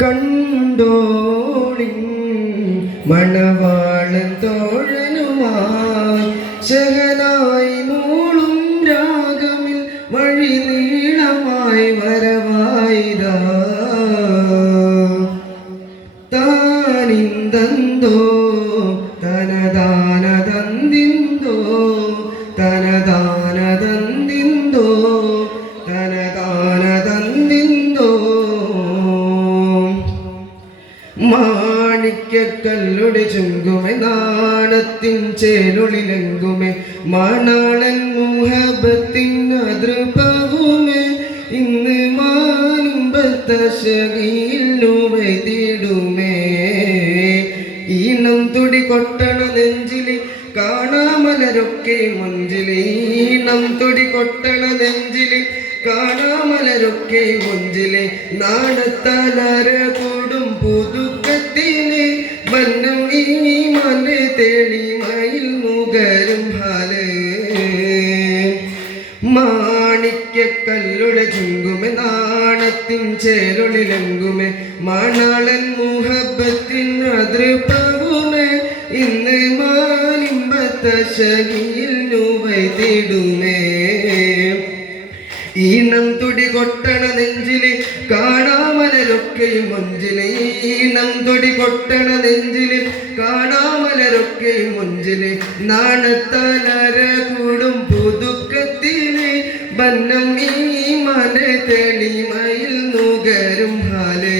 കണ്ടോളിൻ മണവാളൻ തോഴനുമായി ശഹനായി മൂളും രാഗമിൽ വഴി നീളമായി വരവായിതാ താനിന്തോ തനദാനദന്തിന്തോ തനദാനദന്തിന്തോ തനദാനദന്തിന്തോ മാണിക്കല്ലുടെ ചുങ്കുമെ നാണത്തിൻ ചേലൊളിലെങ്കുമെ മണാളൻ മുഹബത്തിൻ അതൃപവുമെ ഇന്ന് മാനുമ്പത്തശകിയിൽ വൈതിടുമേ ഈണം തുടി കൊട്ടണ നെഞ്ചിലെ കാണാമലരൊക്കെ മുഞ്ചിലെ ഈണം തുടി കൊട്ടണ നെഞ്ചിലെ കാണാമലരൊക്കെ മുഞ്ചിലെ നാണത്താലര കൂടും പുതുക്കത്തിലെ വന്നം ഈ മല തേടി മയിൽ മുകരും ഹാല് മാണിക്കല്ലുടെ ചുങ്കുമെ നാണത്തിൻ ചേലൊളിലെങ്കുമെ മണാളൻ മുഹബത്തിൻ അതൃപവുമെ ഇന്ന് മാലിമ്പത്തശകിയിൽ വൈതിടുമേ ഈണം തുടി കൊട്ടണ നെഞ്ചിലെ കാണാമലരൊക്കെയും മുഞ്ചിലെ ഈണം തുടി കൊട്ടണ നെഞ്ചിലെ കാണാമലരൊക്കെയും മുഞ്ചിലെ നാണത്താലര കൂടും പുതുക്ക